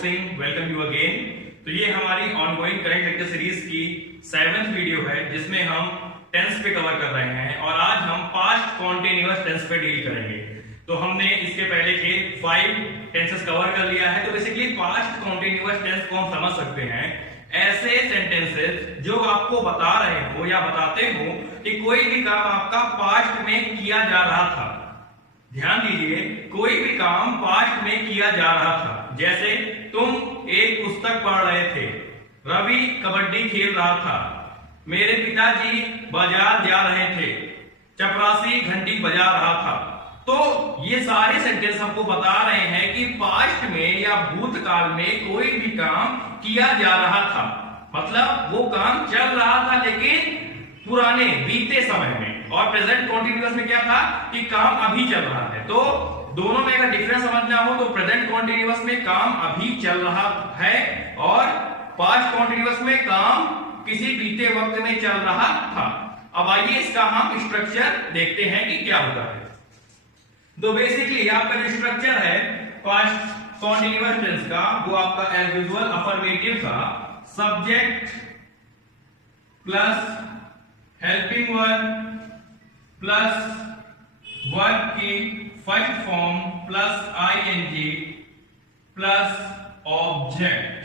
Singh, welcome you again. तो ये हमारी ऑनगोइंग करंट लेक्चर सीरीज की 7th वीडियो है जिसमें हम टेंस पे कवर कर रहे हैं और आज हम पास्ट कॉन्टिन्यूअस टेंस पे डील करेंगे। तो हमने इसके पहले के 5 टेंसेस कवर कर लिया है। तो बेसिकली पास्ट कॉन्टिन्यूअस टेंस को हम समझ सकते हैं ऐसे सेंटेंसेस जो आपको बता रहे हो या बताते हो कि कोई भी काम आपका पास्ट में किया जा रहा था। ध्यान दीजिए, कोई भी काम पास्ट में किया जा रहा था। जैसे तुम एक पुस्तक पढ़ रहे थे, रवि कबड्डी खेल रहा था, मेरे पिताजी बाजार जा रहे थे, चपरासी घंटी बजा रहा था। तो ये सारे सेंटेंस हमको बता रहे हैं कि पास्ट में या भूतकाल में कोई भी काम किया जा रहा था, मतलब वो काम चल रहा था लेकिन पुराने बीते समय में। और प्रेजेंट कॉन्टिन्यूअस में क्या था कि काम अभी चल रहा है। तो दोनों में अगर डिफरेंस समझना हो तो प्रेजेंट कॉन्टिन्यूअस में काम अभी चल रहा है और पास्ट कॉन्टिन्यूअस में काम किसी बीते वक्त में चल रहा था। अब आइए इसका हम स्ट्रक्चर देखते हैं कि क्या होता है। तो बेसिकली आपका जो स्ट्रक्चर है पास्ट कॉन्टिन्यूअस टेंस का, वो आपका एज यूजुअल अफर्मेटिव का subject plus helping verb plus verb की first form plus ING plus object,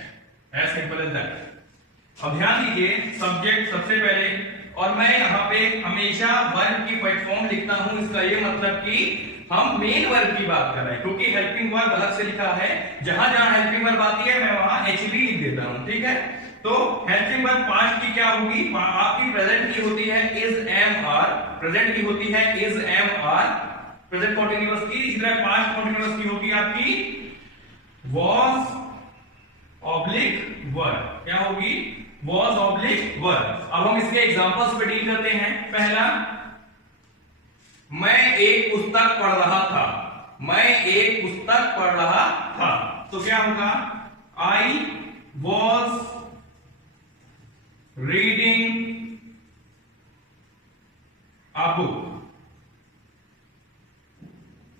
as simple as that. अब ध्यान दीजिए, सब्जेक्ट सबसे पहले, और मैं यहाँ पे हमेशा वर्ब की फर्स्ट फॉर्म लिखता हूं। इसका ये मतलब कि हम मेन वर्ब की बात कर रहे हैं, क्योंकि हेल्पिंग वर्ब अलग से लिखा है। जहां जहां हेल्पिंग वर्ब आती है मैं वहां एचबी लिख देता हूं, ठीक है। तो हेल्पिंग वर्ब पास्ट की क्या होगी, आपकी प्रेजेंट की होती है इज एम आर, प्रेजेंट की होती है is am are present continuous की। इसी तरह पास्ट कॉन्टिन्यूअस की होगी आपकी was ऑब्लिक वर्ब, क्या होगी was ऑब्लिक वर्ब। अब हम इसके एग्जांपल्स पे डील करते हैं। पहला, मैं एक पुस्तक पढ़ रहा था, मैं एक पुस्तक पढ़ रहा था। तो क्या होगा, I was reading a book.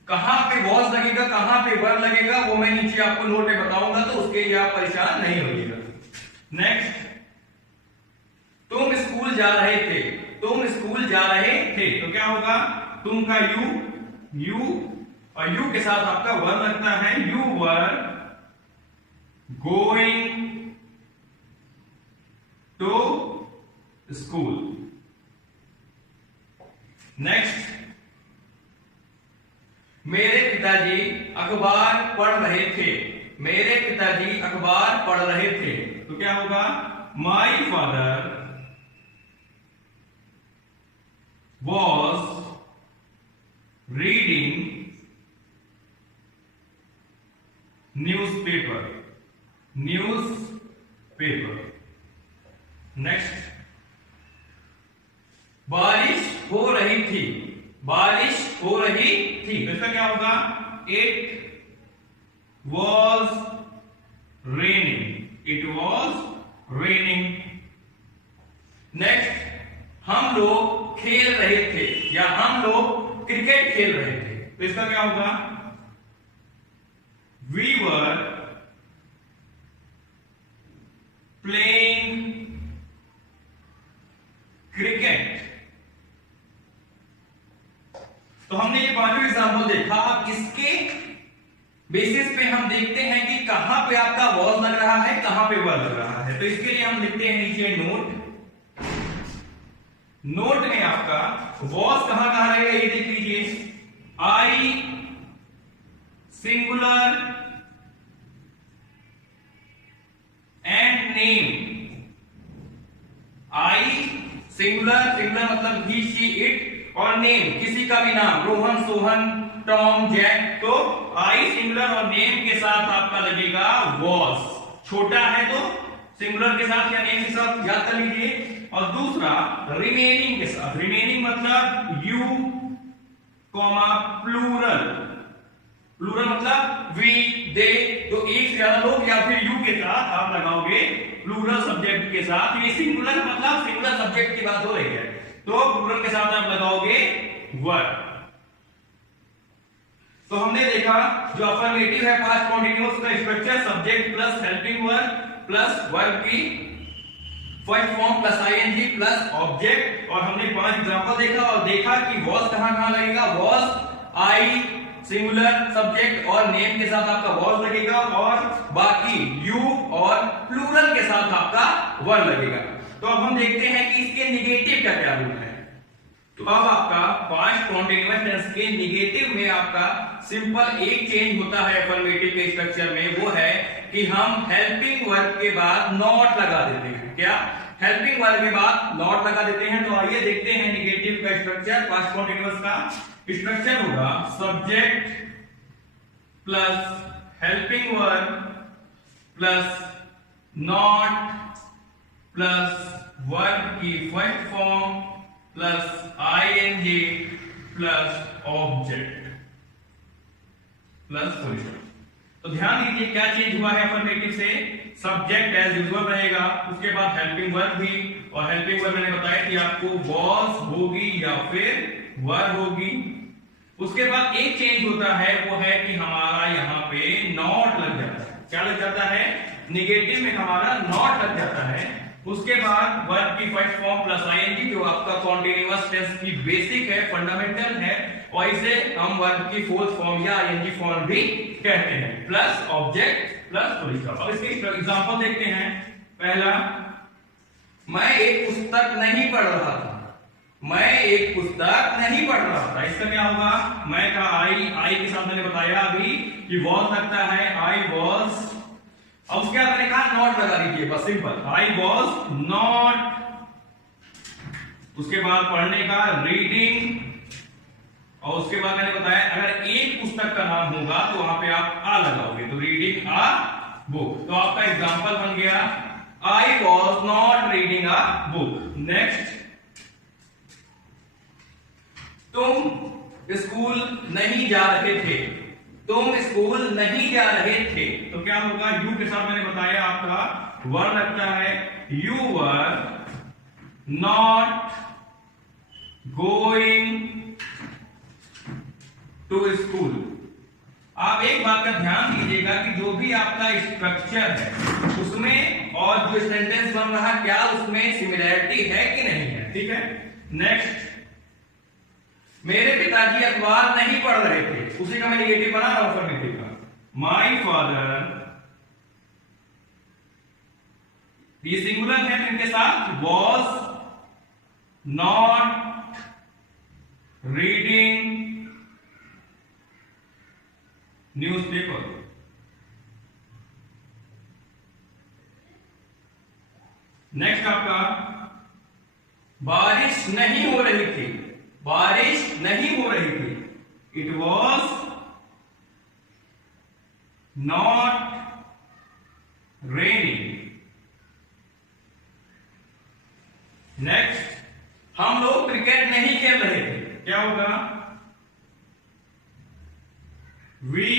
कहां पे वॉज लगेगा, कहां पे वर्ब लगेगा, वो मैं नीचे आपको नोट में बताऊंगा, तो उसके लिए आप परेशान नहीं होइएगा। नेक्स्ट, तुम स्कूल जा रहे थे, तुम स्कूल जा रहे थे। तो क्या होगा, तुम का यू और यू के साथ आपका वर्ब लगता है, you were going to school. Next, मेरे पिताजी अखबार पढ़ रहे थे, मेरे पिताजी अखबार पढ़ रहे थे। तो क्या होगा, my father was reading newspaper, newspaper. Next, बारिश हो रही थी, बारिश हो रही थी। तो इसका क्या होगा, it was raining, it was raining. Next, हम लोग खेल रहे थे या हम लोग क्रिकेट खेल रहे थे। तो इसका क्या होगा, वी वर प्लेइंग क्रिकेट। तो हमने ये पांचों एग्जाम्पल देखा। अब इसके बेसिस पे हम देखते हैं कि कहां पे आपका वॉज लग रहा है, कहां पे वर्ब लग रहा है। तो इसके लिए हम लिखते हैं नीचे नोट। नोट में आपका वॉज कहां कहां रहेगा ये देख लीजिए। I singular and name, I singular, singular मतलब ही शी इट, और नेम किसी का भी नाम, रोहन सोहन टॉम जैक। तो आई सिंगुलर और नेम के साथ आपका लगेगा वॉज। छोटा है तो सिंगुलर के साथ या नेम के साथ याद कर लीजिए। और दूसरा रिमेनिंग के साथ, रिमेनिंग मतलब यू कॉमा प्लूरल, प्लूरल मतलब वी दे। तो एक से ज्यादा लोग या फिर यू के साथ आप लगाओगे प्लूरल सब्जेक्ट के साथ। ये सिंगुलर मतलब सिंगुलर सब्जेक्ट की बात हो रही है, तो प्लूरल के साथ आप लगाओगे वर्ब। तो हमने देखा जो अफर्मेटिव है पास्ट कॉन्टिन्यूअस का structure subject plus helping verb plus verb की first form plus ING plus object, और हमने 5 एग्जांपल देखा और देखा कि वॉज कहां लगेगा। वॉज आई सिंगुलर सब्जेक्ट और नेम के साथ आपका वॉज लगेगा, और बाकी यू और प्लूरल के साथ आपका वर लगेगा। तो अब हम देखते हैं कि इसके निगेटिव का क्या रूल है। तो अब आपका पास्ट कॉन्टिन्यूअस टेंस के निगेटिव में आपका सिंपल एक चेंज होता है अफर्मेटिव के स्ट्रक्चर में, वो है कि हम हेल्पिंग वर्ब के बाद नॉट लगा देते हैं। क्या? हेल्पिंग वर्ब के बाद नॉट लगा देते हैं। तो आइए देखते हैं निगेटिव का स्ट्रक्चर। पास्ट कॉन्टिन्यूअस का स्ट्रक्चर होगा subject plus helping verb plus not plus verb की first form plus ING plus object plus full stop. तो ध्यान दीजिए क्या चेंज हुआ है अफर्मेटिव से। सब्जेक्ट एज यूजुअल रहेगा, उसके बाद हेल्पिंग वर्ब भी, और हेल्पिंग वर्ब मैंने बताया कि आपको वॉज होगी या फिर वर होगी। उसके बाद एक चेंज होता है, वो है कि हमारा यहाँ पे नॉट लग जाता है। क्या लग जाता है? निगेटिव में हमारा नॉट लग जाता है। उसके बाद वर्ब की फर्स्ट फॉर्म प्लस आईएनजी जो आपका कॉन्टिन्यूअस टेंस की बेसिक है, फंडामेंटल है, और इसे हम वर्ब की फोर्थ फॉर्म या आईएनजी फॉर्म भी कहते हैं, plus object plus full stop. अब इसके एग्जांपल देखते हैं। पहला, मैं एक पुस्तक नहीं पढ़ रहा था। मैं एक पुस्तक नहीं पढ़ रहा था, इसका क्या होगा? मैं का आई के साथ मैंने बताया अभी कि वॉज लगता है, आई वॉज। अब उसके बाद मैंने कहा नॉट लगा दीजिए, बस सिंपल, आई वॉज नॉट। उसके बाद पढ़ने का रीडिंग, और उसके बाद मैंने बताया अगर एक पुस्तक का नाम होगा तो वहां पे आप आ लगाओगे, तो रीडिंग अ बुक। तो आपका एग्जांपल बन गया I was not reading a book. Next, तुम स्कूल नहीं जा रहे थे। तुम स्कूल नहीं जा रहे थे, तो क्या होगा? यू के साथ मैंने बताया आपका वर लगता है, you were not going to school. आप एक बात का ध्यान दीजिएगा कि जो भी आपका स्ट्रक्चर है उसमें और जो सेंटेंस बन रहा है क्या उसमें सिमिलैरिटी है कि नहीं है। ठीक है। नेक्स्ट, मेरे पिताजी अखबार नहीं पढ़ रहे थे, उसी का मैं नेगेटिव बना रहा हूं अफर्मेटिव का। माय फादर, ये सिंगुलर है तो इनके साथ was not reading newspaper. Next आपका, बारिश नहीं हो रही थी। बारिश नहीं हो रही थी, it was not raining. Next, हम लोग क्रिकेट नहीं खेल रहे थे, क्या होगा? वी,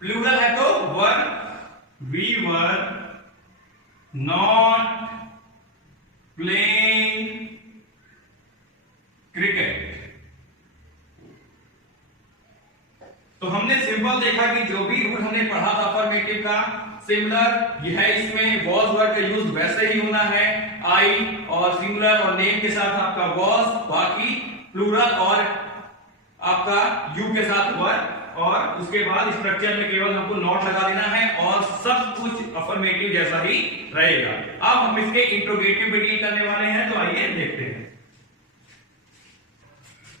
प्लूरल है तो were, we were not playing cricket. तो हमने सिंपल देखा कि जो भी रूल हमने पढ़ा था अफर्मेटिव का सिमिलर यह है, इसमें वॉज वर्ड का यूज वैसे ही होना है। आई और सिंगुलर और नेम के साथ आपका वॉज, बाकी प्लूरल और आपका यू के साथ वर, और उसके बाद स्ट्रक्चर में केवल हमको नॉट लगा देना है और सब कुछ अफर्मेटिव जैसा ही रहेगा। अब हम इसके इंट्रोगेटिव पे डील करने वाले हैं, तो आइए देखते हैं।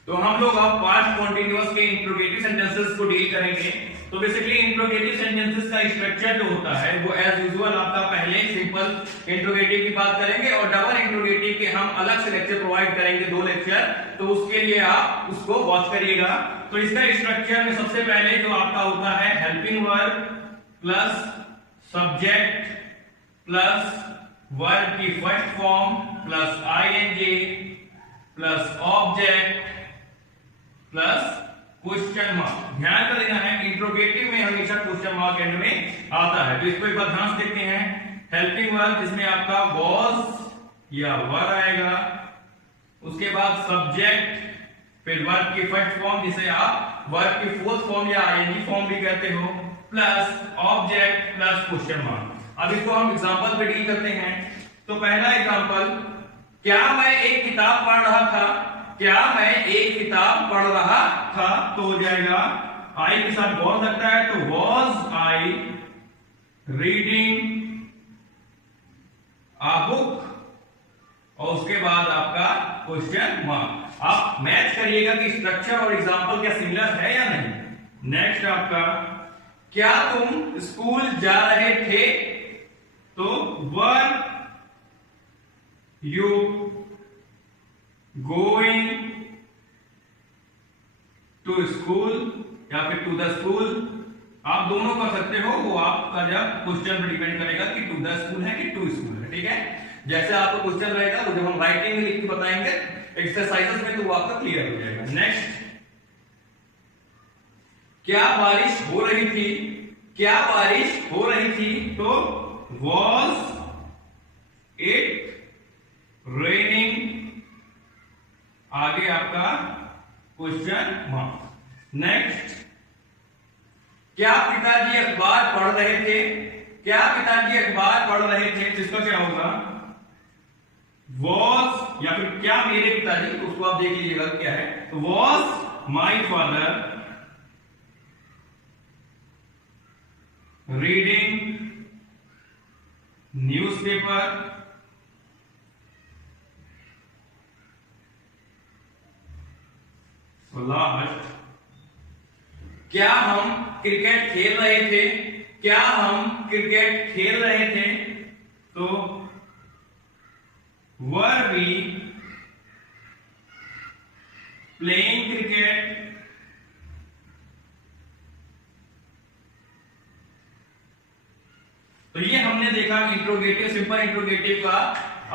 तो हम लोग अब पास्ट कॉन्टिन्यूअस के इंट्रोगेटिव सेंटेंसेस को डील करेंगे। तो बेसिकली इंट्रोगेटिव सेंटेंसेस का स्ट्रक्चर जो होता है वो एज यूजुअल आपका पहले सिंपल इंट्रोगेटिव की बात करेंगे और डबल इंट्रोगेटिव के हम अलग से लेक्चर प्रोवाइड करेंगे, 2 लेक्चर, तो उसके लिए आप उसको वॉच करिएगा। तो इसका स्ट्रक्चर में सबसे पहले जो आपका होता है helping verb plus subject plus verb की first form plus ING plus object plus question mark. ध्यान कर देना है इंट्रोगेटिव में हमेशा क्वेश्चन मार्क एंड में आता है। तो इसको एक बार ध्यान से देखते हैं। हेल्पिंग वर्ब जिसमें आपका वॉज या वर आएगा, उसके बाद सब्जेक्ट फिर वर्ब की फर्स्ट फॉर्म जिसे आप वर्ब की फोर्थ फॉर्म या आईएनजी फॉर्म भी कहते हो, plus object plus question mark. अब इसको हम एग्जांपल पे डील करते हैं। तो पहला एग्जांपल, क्या मैं एक किताब पढ़ रहा था, क्या मैं एक किताब पढ़ रहा था, तो हो जाएगा आई के साथ वॉज लगता है, तो was I reading a book, और उसके बाद आपका क्वेश्चन मार्क। आप मैच करिएगा कि स्ट्रक्चर और एग्जांपल क्या सिमिलर है या नहीं। नेक्स्ट आपका, क्या तुम स्कूल जा रहे थे, तो were you going to school या फिर टू द स्कूल, आप दोनों कर सकते हो, वो आपका जब क्वेश्चन पर डिपेंड करेगा कि टू द स्कूल है कि टू स्कूल है। ठीक है, जैसे आपका क्वेश्चन रहेगा वो जब हम राइटिंग में लिख के बताएंगे एक्सरसाइजेस में, तो वो आपका क्लियर हो जाएगा। नेक्स्ट, क्या बारिश हो रही थी, क्या बारिश हो रही थी, तो वॉज इट रेनिंग, आगे आपका क्वेश्चन मार्क। नेक्स्ट, क्या पिताजी अखबार पढ़ रहे थे, क्या पिताजी अखबार पढ़ रहे थे, तो इसका क्या होगा, वॉज, या फिर क्या मेरे पिताजी, उसको आप देख लीजिएगा क्या है, तो was my father reading newspaper, last, क्या हम क्रिकेट खेल रहे थे, क्या हम क्रिकेट खेल रहे थे, तो वर वी प्लेइंग क्रिकेट, तो ये हमने देखा इंट्रोगेटिव, सिंपल इंट्रोगेटिव का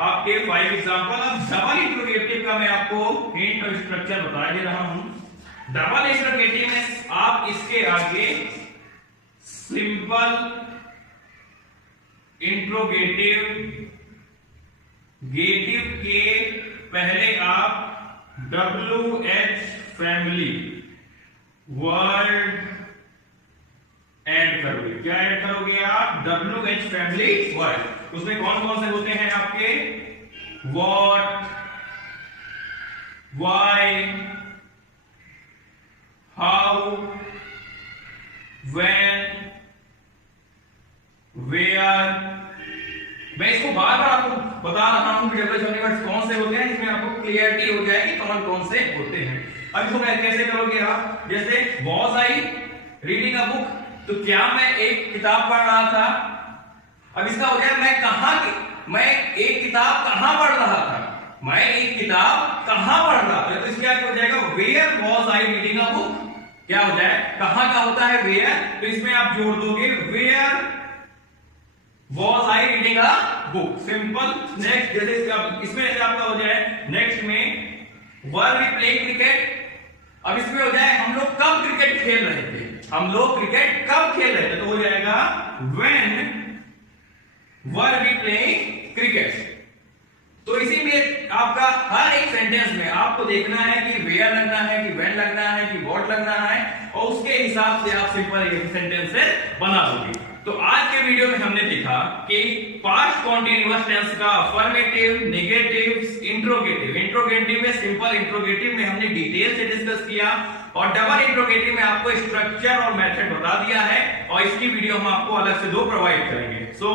आपके 5 एग्जांपल। अब डबल इंट्रोगेटिव का मैं आपको हिंट और स्ट्रक्चर बता दे रहा हूं। डबल इंट्रोगेटिव में आप इसके आगे सिंपल इंट्रोगेटिव गेटिव के पहले आप WH फैमिली वर्ड ऐड करोगे। क्या ऐड करोगे आप, WH फैमिली वर्ड। उसमें कौन कौन से होते हैं आपके, what, why, how, when, where. मैं इसको बार बार आपको बता रहा हूं कि WH फैमिली वर्ड्स कौन से होते हैं, इसमें आपको क्लियरिटी हो जाएगी कौन कौन से होते हैं। अब इसको कैसे करोगे आप, जैसे was I reading a book, तो क्या मैं एक किताब पढ़ रहा था। अब इसका हो गया मैं एक किताब कहां पढ़ रहा था, मैं एक किताब कहां पढ़ रहा था, तो इसका क्या हो जाएगा, where was I reading a book. क्या हो जाए, कहां का होता है वेयर, तो इसमें आप जोड़ दोगे where was I reading a book, simple. Next, जैसे इसमें जैसे आपका हो जाए, नेक्स्ट में वर वी प्लेइंग क्रिकेट। अब इसमें हो जाए हम लोग कब क्रिकेट खेल रहे थे, हम लोग क्रिकेट कब खेल रहे थे, तो हो जाएगा when were we playing cricket. तो इसी में आपका हर एक सेंटेंस में आपको देखना है कि वेयर लगना है, कि व्हेन लगना है, कि व्हाट लगना है, और उसके हिसाब से आप सिंपल सेंटेंस बना दोगे। तो आज के वीडियो में हमने देखा कि पास्ट कॉन्टिन्यूअस टेंस का अफर्मेटिव, नेगेटिव, इंट्रोगेटिव। इंट्रोगेटिव में सिंपल इंट्रोगेटिव में हमने डिटेल से डिस्कस किया, और डबल इंट्रोगेटिव में आपको स्ट्रक्चर और मेथड बता दिया है, और इसकी वीडियो हम आपको अलग से 2 प्रोवाइड करेंगे। So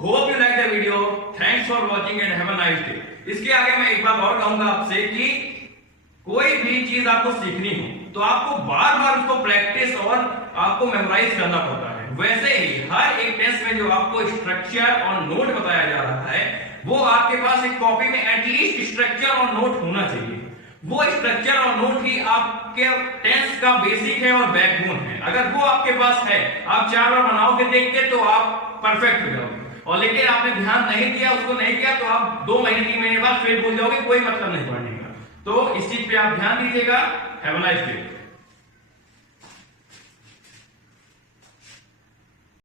hope you like the video, thanks for watching and have a nice day. इसके आगे मैं एक बात और कहूंगा आपसे कि कोई भी चीज आपको सीखनी हो तो आपको बार बार उसको प्रैक्टिस और आपको मेमोराइज करना पड़ता है। वैसे ही हर एक टेस्ट में जो आपको स्ट्रक्चर और नोट बताया जा रहा है, वो आपके पास एक कॉपी में एटलीस्ट स्ट्रक्चर और नोट होना चाहिए। वो स्ट्रक्चर और नोट ही आपके टेंस का बेसिक है और बैकबोन है। अगर वो आपके पास है, आप 4 बार बनाओगे देख के, तो आप परफेक्ट हो जाओगे। और लेकिन आपने ध्यान नहीं दिया, उसको नहीं किया, तो आप 2 महीने 3 महीने बाद फिर भूल जाओगे, कोई मतलब नहीं पढ़ने का। तो इस चीज पे आप ध्यान दीजिएगा। Have a nice day.